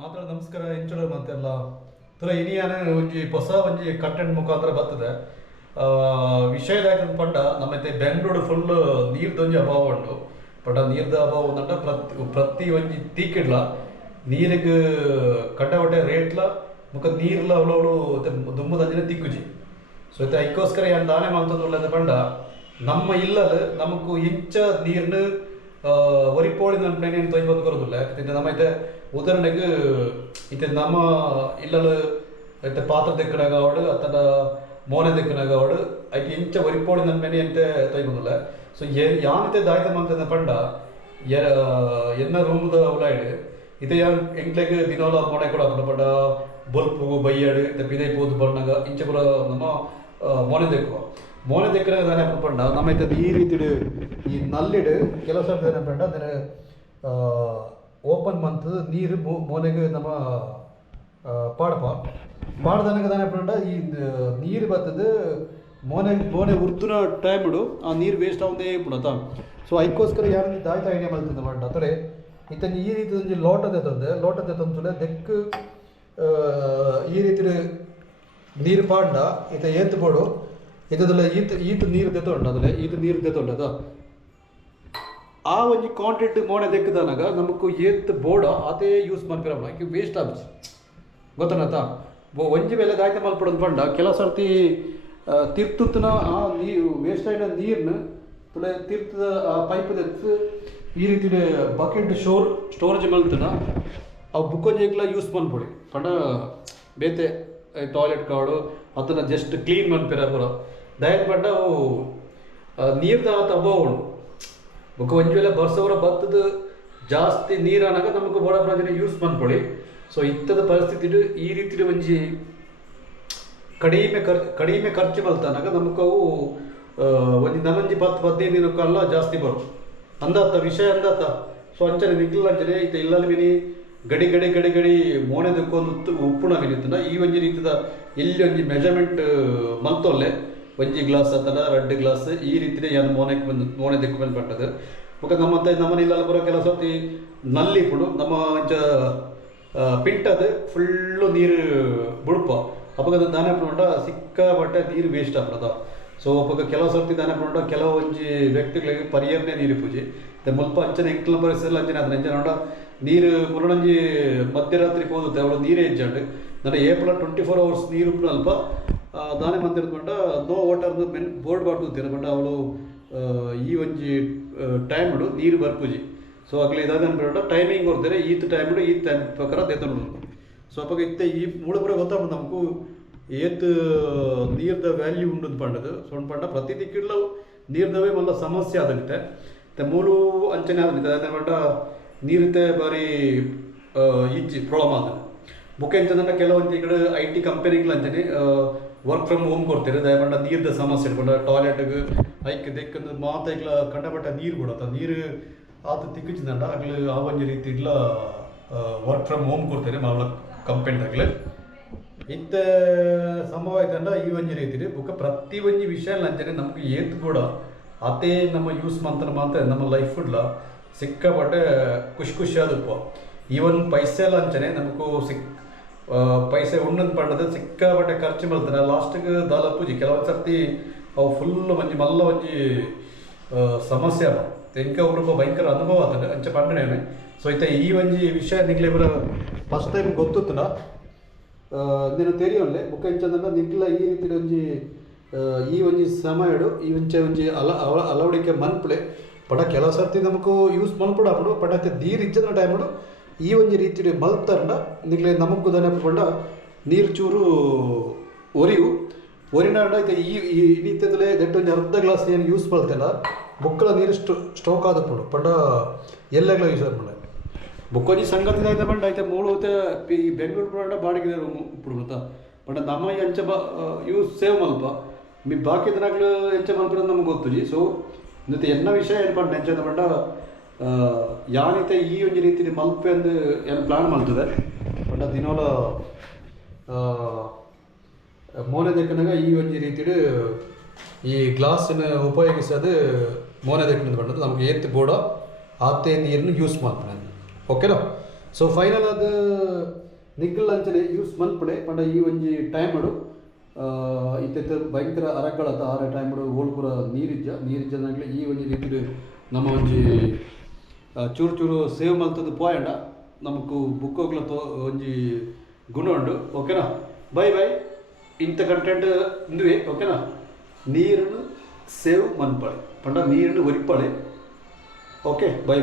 ಮಾತ್ರ ನಮಸ್ಕಾರ ಇಂಚೋಳ ಮತ್ತೆಲ್ಲ ತುಲ ಇನಿಯಾನೆ ಒಂಜಿ ಹೊಸ ಒಂಜಿ ಕಂಟೆಂಟ್ ಮುಖಾಂತರ ಬರ್ತದೆ ವಿಷಯದ ಪಂಡ ನಮ್ಮತ್ತೆ ಬೆಂಗಳೂರು ಫುಲ್ ನೀರ್ದೊಂಜಿ ಅಭಾವ ಉಂಟು ಪಂಡ ನೀರ್ದ ಅಭಾವ ಉಂಟ ಪ್ರತಿ ಒಂಜಿ ತೀಕಿಡ್ಲ ನೀರಿಗೆ ಕಡ್ಡಬಟ್ಟೆ ರೇಟ್ಲ ಮುಖ ನೀರ್ಲ ಅವಳವಳು ದುಂಬುದಂಜನೆ ತಿಕ್ಕುಜಿ ಸೊ ಇತ್ತೆ ಐಕೋಸ್ಕರ ಏನು ದಾನೆ ಮಾಡ್ತದ ಪಂಡ ನಮ್ಮ ಇಲ್ಲದ ನಮಗೂ ಇಂಚ ನೀರ್ನ ಒರಿಪೋಳಿ ನನ್ನ ಪ್ಲೇನೇನು ತೊಯ್ಬಂದು ಬರೋದಿಲ್ಲ ಯಾಕಂದ್ರೆ ನಮ್ಮ ಐತೆ ಉದಾಹರಣೆಗೆ ಇತ್ತೆ ನಮ್ಮ ಇಲ್ಲಲು ಐತೆ ಪಾತ್ರ ದೆಕ್ಕನಾಗ ಅವಳು ಅತನ ಮೋನೆ ದೆಕ್ಕನಾಗ ಅವಳು ಐಕೆ ಇಂಚ ಒರಿಪೋಳಿ ನನ್ನ ಮೇಲೆ ಅಂತ ತೊಯ್ಬಂದಿಲ್ಲ ಸೊ ಯಾನಿತೆ ದಾಯ್ತ ಮಂತದ ಪಂಡ ಎನ್ನ ರೂಮ್ದ ಅವಲಾಯ್ಡು ಇದು ಯಾನ್ ಎಂಕ್ಲೆಗೆ ದಿನೋಲ ಮೋನೆ ಕೂಡ ಪಂಡ ಬಲ್ಪು ಬೈಯಾಡು ಇತ್ತೆ ಪಿದೈ ಪೋದು ಬಣ್ಣಗ ಇಂಚ ಕೂಡ ನಮ್ಮ ಮೋನೆ ದೆಕ್ಕುವ ಮೋನೆ ದೆಕ್ಕನಾಗ ದಾನೆ ಪಂಡ ನಮ್ಮ ಐತೆ ಈ ರೀತಿ ಈ ನಲ್ಲಿಡು ಕೆಲಸ ದಾನೆ ಪಂಡ ಅದನ್ನ ಓಪನ್ ಮಂತ್ ನೀರು ಮೋನೆಗೆ ನಮ್ಮ ಪಾಡ್ದನಗೆ ದಾನೆ ಪಂಡ ಈ ನೀರು ಬರ್ತದೆ ಮೋನೆ ಉರ್ದುನ ಟೈಮ್ ಇಡು ಆ ನೀರು ವೇಸ್ಟ್ ಆಗೋದೇ ಬಿಡತ್ತ ಸೊ ಅದಕ್ಕೋಸ್ಕರ ಯಾರು ದಾಯ್ತಾ ಐಡಿಯಾ ಮಾಡ್ತದೆ ಪಂಡ ಅಂದರೆ ಇತನ ಈ ರೀತಿ ಒಂದು ಲೋಟದ ತಂದು ದೆಕ್ಕು ಈ ರೀತಿ ನೀರು ಪಾಂಡ ಇತ ಏತ್ ಬೋಡು ಇದೆಲ್ಲ ಈತ ನೀರು ತೆತ್ತೊಂಡು ಅದಲ್ಲ ಈತ ನೀರು ತೆತ್ತೊಂಡದ ಆ ಒಂಜಿ ಕ್ವಾಂಟಿಟಿ ಮೋನೆ ದೆಕ್ಕದನಾಗ ನಮಗೂ ಏತ್ ಬೋಡ ಅದೇ ಯೂಸ್ ಮಾಡ್ತಿರಲ್ಲ ಈಗ ವೇಸ್ಟ್ ಆಗುತ್ತೆ ಗೊತ್ತಾನತ್ತ ಒಂಜಿ ಬೆಲೆ ದಾಯ್ತ ಮಲ್ಪಡೋದು ಪಂಡ ಕೆಲವು ಸರ್ತಿ ತಿರ್ತುತ್ತನ ಆ ನೀರು ವೇಸ್ಟ್ ಆಯ್ನ ನೀರನ್ನ ತುಳೆ ತಿರ್ತದ ಆ ಪೈಪ್ ತೆತ್ತು ಈ ರೀತಿ ಬಕೆಟ್ ಸ್ಟೋರೇಜ್ ಮಲ್ತನ ಅವು ಬುಕ್ಕೊಂಜಿಗ್ಲ ಯೂಸ್ ಮಾಡ್ಬಿಡಿ ಪಂಡ ಬೇತೆ ಟಾಯ್ಲೆಟ್ ಕಾಡು ಅದನ್ನು ಜಸ್ಟ್ ಕ್ಲೀನ್ ಮಾಡ್ತೀರ ಪುರ ದಯಟ್ ಪಂಡ ಅವು ನೀರ್ದ ಅಭಾವ ಉಂಟು ಬುಕ್ಕ ಒಂಜಿ ವೇಳೆ ಬರ್ಸವರ ಭತ್ತದ ಜಾಸ್ತಿ ನೀರು ಅನ್ನಾಗ ನಮಗೆ ಬಡ ಪ್ರಜನೆ ಯೂಸ್ ಮಾಡ್ಕೊಳ್ಳಿ ಸೊ ಇತ್ತದ ಪರಿಸ್ಥಿತಿ ಈ ರೀತಿ ಒಂಜಿ ಕಡಿಮೆ ಖರ್ಚು ಮಲ್ತನಾಗ ನಮಗವು ಒಂಜಿ ನನಂಜಿ 10-15 ದಿನಕ್ಕೆಲ್ಲ ಜಾಸ್ತಿ ಬರು ಅಂದಾತ ವಿಷಯ ಅಂದಾತ ಸೊ ಅಂಚನೆ ನಿಗ್ಲಿಲ್ಲ ಅಂಚನೆ ಇತ್ತ ಇಲ್ಲಲ್ಲಿ ಮಿನಿ ಗಡಿ ಮೋನೆ ದಕ್ಕೊಂದು ಉಪ್ಪುಣ ಮಿನಿತನ ಈ ಒಂಜಿ ರೀತಿದ ಎಲ್ಲಿ ಒಂಜಿ ಮೆಜರ್ಮೆಂಟ್ ಮಲ್ತೊಲ್ಲೆ ಒಂಜಿ ಗ್ಲಾಸ್ ಅತನ 2 ಗ್ಲಾಸ್ ಈ ರೀತಿನೇ ಏನು ಮೋನೆ ದೆಕ್ಕು ಮೇಲೆ ಪಟ್ಟದು ಮುಖ ನಮ್ಮನೆ ಇಲ್ಲೆಲ್ಲ ಬರೋ ಕೆಲವು ಸರ್ತಿ ನಲ್ಲಿ ಪುಡು ನಮ್ಮ ಒಂಚ ಪಿಂಟದು ಫುಲ್ಲು ನೀರು ಬುಡ್ಪ ಅವಾಗ ಅದು ದಾನೆ ಪುಂಡ ಸಿಕ್ಕಾಪಟ್ಟೆ ನೀರು ವೇಸ್ಟ್ ಆಗ್ತದ ಸೊ ಅವಾಗ ಕೆಲವು ಸರ್ತಿ ದಾನೆ ಪುಂಡ ಕೆಲವು ಒಂಜಿ ವ್ಯಕ್ತಿಗಳಿಗೆ ಪರಿಯರ್ನೇ ನೀರು ಪೂಜೆ ಮುಲ್ಪ ಅಂಚನೆ ಎಂಕ್ಲ ಪರಿಸ್ಥಿತಿ ಅಂಚನೆ ಅದನ್ನ ಅಂಚನೆ ನೋಡ ನೀರು ಮುರಣಂಜಿ ಮಧ್ಯರಾತ್ರಿ ಹೋಗುತ್ತೆ ಅವಳು ನೀರೇ ಹೆಜ್ಜಾಂಡು ನನ್ನ ಏಪ್ರಿಲ್ 24 hours ನೀರು ಅಲ್ಪ ದಾನೆ ಮಂದಿರಕೊಂಡ ನೋ ವಾಟರ್ದು ಬೋರ್ಡ್ ಬಾಡ್ತಿರ್ತೀರ ಬಟ್ ಅವಳು ಈ ಒಂಜಿ ಟೈಮ್ ಇಡು ನೀರು ಬರ್ಪೂಜಿ ಸೊ ಆಗಲಿ ಇದಾದ ಟೈಮಿಂಗ್ ಕೊಡ್ತಾರೆ ಈತ್ ಟೈಮ್ ಇಡು ಈ ಟೈಮ್ ಪ್ರಕಾರ ತೆತ್ತೊಂಡು ಸೊ ಅಪ್ಪಾಗ ಇತ್ತೆ ಈ ಮೂಳಪುರ ಗೊತ್ತಾಗ ನಮಗೂ ಏತ್ ನೀರ್ದ ವ್ಯಾಲ್ಯೂ ಉಂಡು ಪಂಡದು ಸೊಂಡು ಪಂಡ ಪ್ರತಿ ದಿಕ್ಕಿಡ್ಲ ನೀರ್ದವೇ ಒಂದು ಸಮಸ್ಯೆ ಆದಂತೆ ಮೂಲು ಅಂಚನೆ ಆದಂತೆ ಅದೇ ಪಂಡ ನೀರಿತ್ತೆ ಬಾರಿ ಈಚಿ ಪ್ರಾಬ್ಲಮ್ ಆದ ಬುಕ್ ಎಂಚಂದ್ರೆ ಕೆಲವೊಂದು ಈ ಕಡೆ IT ಕಂಪನಿಗಳು ಅಂಚನೆ ವರ್ಕ್ ಫ್ರಮ್ ಹೋಮ್ ಕೊಡ್ತಾರೆ ದಯಪಂಡ ನೀರ್ದ ಸಮಸ್ಯೆ ಇಟ್ಕೊಂಡ ಟಾಯ್ಲೆಟ್ಗೆ ಐಕ್ ದೆಕ್ಕಂದು ಮಾತೈಗ್ಲ ಕಂಡಪಟ್ಟ ನೀರು ಕೊಡತ್ತ ನೀರು ಆತ ತಿಕ್ಕಿಚಿದಂಡ ಆಗ್ಲಿ ಆ ಒಂಜಿ ರೀತಿ ಇಲ್ಲ ವರ್ಕ್ ಫ್ರಮ್ ಹೋಮ್ ಕೊಡ್ತಾರೆ ಮಾವಳ ಕಂಪನಿದಾಗ್ಲೆ ಇಂಥ ಸಂಭವ ಆಯ್ತಂಡ ಈ ಒಂಜಿ ರೀತಿ ಬುಕ್ಕ ಪ್ರತಿ ಒಂಜಿ ವಿಷಯ ಅಂಚನೆ ನಮ್ಗೆ ಏತ್ ಕೂಡ ಅದೇ ನಮ್ಮ ಯೂಸ್ ಮಾತ್ರ ನಮ್ಮ ಲೈಫ್ ಫುಡ್ಲ ಸಿಕ್ಕಾಪಟ್ಟೆ ಖುಷಿ ಆದಪ್ಪ ಈವನ್ ಪೈಸೆ ಎಲ್ಲ ಅಂಚನೆ ನಮಗೂ ಪೈಸೆ ಉಣ್ಣದ್ ಪಂಡದ ಸಿಕ್ಕಾಪಟ್ಟೆ ಖರ್ಚು ಮಾಡ್ತಾರೆ ಲಾಸ್ಟಿಗೆ ದಾಲ ಪೂಜಿ ಕೆಲವೊಂದು ಸರ್ತಿ ಅವು ಫುಲ್ ಮಲ್ಲ ಒಂಜಿ ಸಮಸ್ಯೆ ಅಲ್ಲ ತೆಂಕ ಒಬ್ಬರು ಭಯಂಕರ ಅನುಭವ ಆಗ್ತದೆ ಅಂಚೆ ಪಂಡನೇನೆ ಸೊ ಐತೆ ಈ ಒಂಜಿ ವಿಷಯ ನಿಗ್ಲೆ ಇಬ್ಬರ ಫಸ್ಟ್ ಟೈಮ್ ಗೊತ್ತುತ್ತನ ನೀನು ತೆರಿಯೋಲ್ಲೆ ಬುಕ್ಕ ಇಂಚಂದ ನಿಗ್ಲ ಈ ರೀತಿ ಒಂಜಿ ಈ ಒಂಜಿ ಸಮಯಡು ಈ ಒಂಜಿ ಅಳವಡಿಕೆ ಮನ್ಪುಳೆ ಪಟ ಕೆಲವು ಸರ್ತಿ ನಮಗೂ ಯೂಸ್ ಮಲ್ಪಡಾಪಡು ಪಟ ನೀರು ಇಜ್ಜದ ಟೈಮಡು ಈ ಒಂಜಿ ರೀತಿ ಮಲ್ತಾರಂಡ ನಿಗ್ಲೆ ನಮಗೂ ದನ ಪಂಡ ನೀರು ಚೂರು ಒರಿನಾಡ ಐತೆ ಈ ಇನ್ನಿತ್ತದಲ್ಲೇ ದೊಡ್ಡ ಒಂಜಿ 1/2 ಗ್ಲಾಸ್ ಏನು ಯೂಸ್ ಮಾಡ್ತೇನೆ ಬುಕ್ಕಲ ನೀರು ಸ್ಟೋಕ್ ಆದಪ್ಪಡು ಪಂಡ ಎಲ್ಲೆಲ್ಲ ಯೂಸ್ ಮಾಡಿ ಬುಕ್ಕೊಂಜಿ ಸಂಗತಿ ಆಯ್ತಾ ಪಂಡ ಐತೆ ಮೂಳು ಈ ಬೆಂಗಳೂರು ಪಂಡ ಬಾಡಿಗೆ ಉಪ್ಪುಡು ಗೊತ್ತಾ ಪಂಡ ನಮ್ಮ ಎಂಚ ಯೂಸ್ ಸೇವ್ ಮಲ್ಪ ಬಾಕಿ ದಿನಗಳು ಎಂಚ ಮಲ್ಪದ ನಮ್ಗೆ ಗೊತ್ತುಜಿ ಸೊ ಇನ್ನತೆ ಎನ್ನ ವಿಷಯ ಏನು ಪಂಡ ಎಂಚ ಪಂಡ ಯಾನಿತೆ ಈ ಒಂಜಿ ರೀತಿ ಮಲ್ಪೆ ಅಂದು ಏನು ಪ್ಲಾನ್ ಮಾಡ್ತದೆ ಪಂಡ ದಿನೋಲ ಮೋನೆ ದೆಕ್ಕನಾಗ ಈ ಒಂಜಿ ರೀತಿ ಈ ಗ್ಲಾಸನ್ನು ಉಪಯೋಗಿಸೋದು ಮೋನೆ ದೆಕ್ಕನ ಪಂಡದು ನಮ್ಗೆ ಏತ್ ಬೋಡ ಆತೆ ನೀರನ್ನು ಯೂಸ್ ಮಾಡ್ತಾನೆ ಓಕೆನಾ ಸೊ ಫೈನಲ್ ಅದು ನಿಖಿಲ್ ಅಂಚನೆ ಯೂಸ್ ಮನ್ಪಡೆ ಪಂಡ ಈ ಒಂಜಿ ಟೈಮ್ ಮಾಡು ಇತ್ತೆ ಭಯಂಕರ ಅರಗಳತ್ತ ಆರ ಟೈಮ್ ಮಾಡು ಓಲ್ಪುರ ನೀರಿಜ್ಜನಾಗಲಿ ಈ ಒಂಜಿ ರೀತಿ ನಮ್ಮ ಒಂಜಿ ಚೂರು ಚೂರು ಸೇವ್ ಮಲ್ತದ್ದು ಪೋಯಂಡ ನಮಕು ಬುಕ್ ಹೋಗ್ಲ ಒಂಜಿ ಗುಣ ಉಂಡು ಓಕೆನಾ. ಬೈ ಇಂಥ ಕಂಟೆಂಟ್ ಇಂದುವೆ ಓಕೆನಾ. ನೀರನ್ನು ಸೇವ್ ಮನ್ಪಳೆ ಪಂಡ ನೀರನ್ನು ಒರಿಪಳೆ. Okay by.